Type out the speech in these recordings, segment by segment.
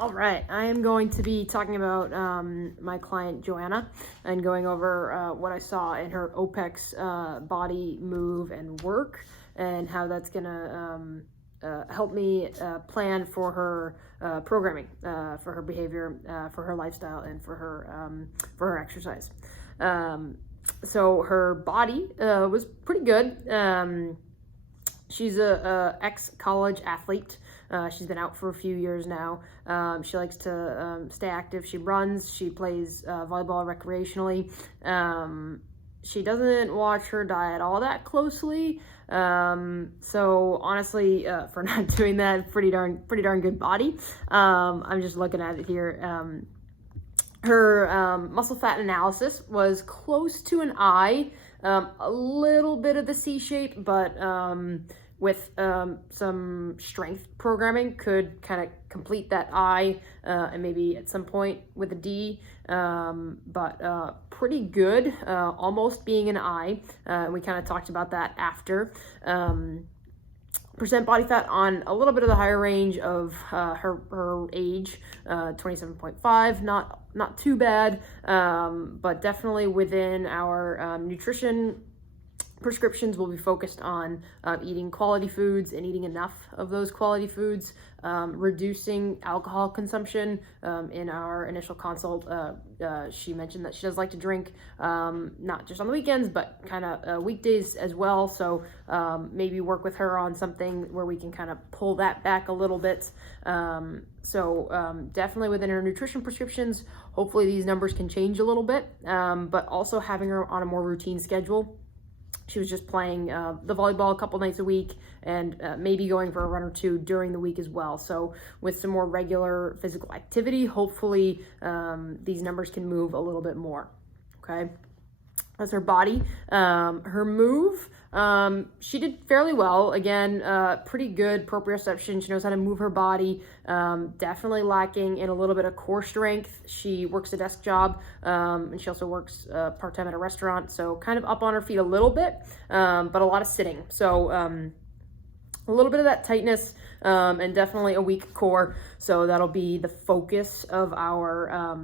All right, I am going to be talking about my client Johanna and going over what I saw in her OPEX body move and work, and how that's gonna help me plan for her programming, for her behavior, for her lifestyle, and for her exercise. So her body was pretty good. She's a ex-college athlete. She's been out for a few years now. She likes to stay active. She runs. She plays volleyball recreationally. She doesn't watch her diet all that closely. So honestly, for not doing that, pretty darn good body. I'm just looking at it here. Her muscle fat analysis was close to an I. A little bit of the C shape, but with some strength programming could kind of complete that I, and maybe at some point with a D, but pretty good, almost being an I. We kind of talked about that after. Percent body fat on a little bit of the higher range of her age, 27.5, not too bad, but definitely within our nutrition prescriptions. Will be focused on eating quality foods and eating enough of those quality foods, reducing alcohol consumption. In our initial consult, she mentioned that she does like to drink, not just on the weekends, but kind of weekdays as well. So maybe work with her on something where we can kind of pull that back a little bit. Definitely within her nutrition prescriptions, hopefully these numbers can change a little bit, but also having her on a more routine schedule. She was just playing the volleyball a couple nights a week, and maybe going for a run or two during the week as well. So with some more regular physical activity, hopefully these numbers can move a little bit more. Okay. That's her body. Her move, she did fairly well. Again, pretty good proprioception. She knows how to move her body. Definitely lacking in a little bit of core strength. She works a desk job, and she also works part-time at a restaurant. So kind of up on her feet a little bit, but a lot of sitting. So a little bit of that tightness, and definitely a weak core. So that'll be the focus of our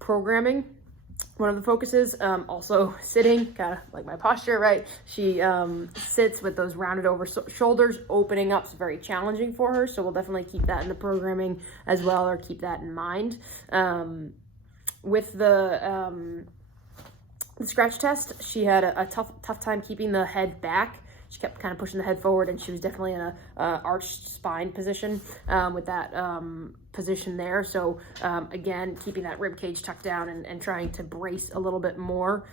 programming. One of the focuses, also sitting, kind of like my posture, right? She sits with those rounded over shoulders, opening up is very challenging for her. So we'll definitely keep that in the programming as well, or keep that in mind. With the scratch test, she had a tough time keeping the head back. She kept kind of pushing the head forward, and she was definitely in a arched spine position with that position there. So again, keeping that rib cage tucked down and trying to brace a little bit more.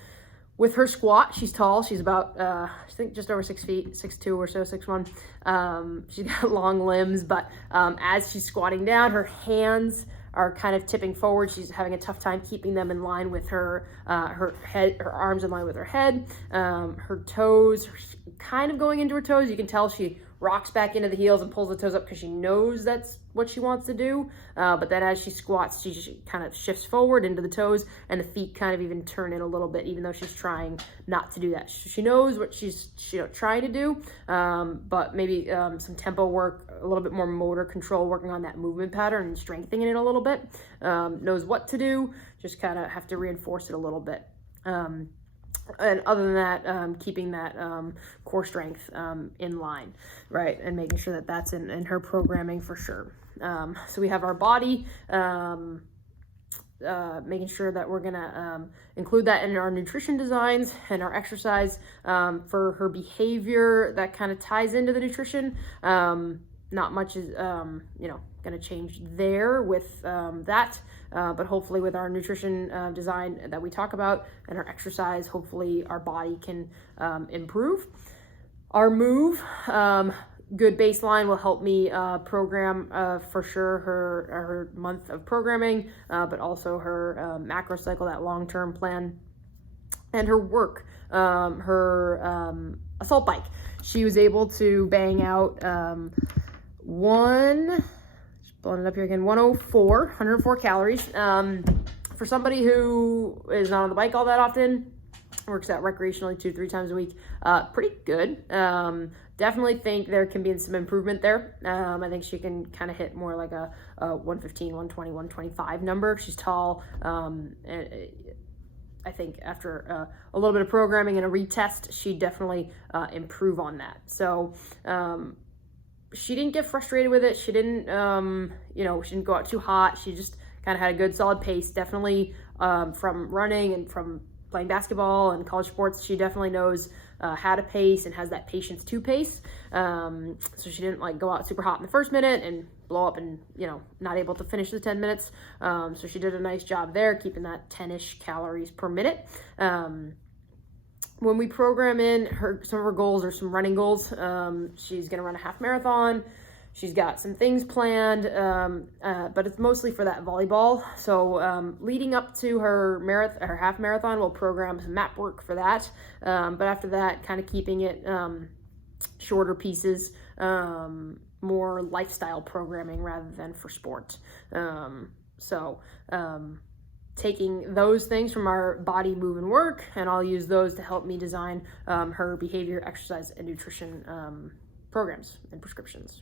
With her squat, she's tall. She's about, I think just over 6 feet, 6'2" or so, 6'1". She's got long limbs, but as she's squatting down, her hands are kind of tipping forward. She's having a tough time keeping them in line with her head, her arms in line with her head. Her toes kind of going into her toes. You can tell she rocks back into the heels and pulls the toes up because she knows that's what she wants to do. But then as she squats, she just kind of shifts forward into the toes, and the feet kind of even turn in a little bit, even though she's trying not to do that. She knows what she's trying to do, but maybe some tempo work, a little bit more motor control, working on that movement pattern and strengthening it a little bit. Knows what to do, just kind of have to reinforce it a little bit. And other than that, keeping that core strength in line, right? And making sure that that's in her programming for sure. So we have our body, making sure that we're gonna include that in our nutrition designs and our exercise. For her behavior, that kind of ties into the nutrition. Not much is, gonna change there with that. But hopefully with our nutrition design that we talk about and our exercise, hopefully our body can improve. Our move, good baseline will help me program for sure her month of programming, but also her macro cycle, that long-term plan. And her work, her assault bike. She was able to bang out blowing it up here again, 104 calories. For somebody who is not on the bike all that often, works out recreationally 2-3 times a week. Pretty good. Definitely think there can be some improvement there. I think she can kind of hit more like a 115, 120, 125 number. She's tall. I think after a little bit of programming and a retest, she'd definitely improve on that. So she didn't get frustrated with it. She didn't, she didn't go out too hot. She just kind of had a good solid pace. Definitely from running and from playing basketball and college sports, she definitely knows how to pace and has that patience to pace. So she didn't like go out super hot in the first minute and blow up and, not able to finish the 10 minutes. So she did a nice job there, keeping that 10-ish calories per minute. When we program in some of her goals or some running goals, she's going to run a half marathon. She's got some things planned, but it's mostly for that volleyball. So leading up to her half marathon, we'll program some map work for that. But after that, kind of keeping it shorter pieces, more lifestyle programming rather than for sport. Taking those things from our body, move, and work, and I'll use those to help me design her behavior, exercise, and nutrition programs and prescriptions.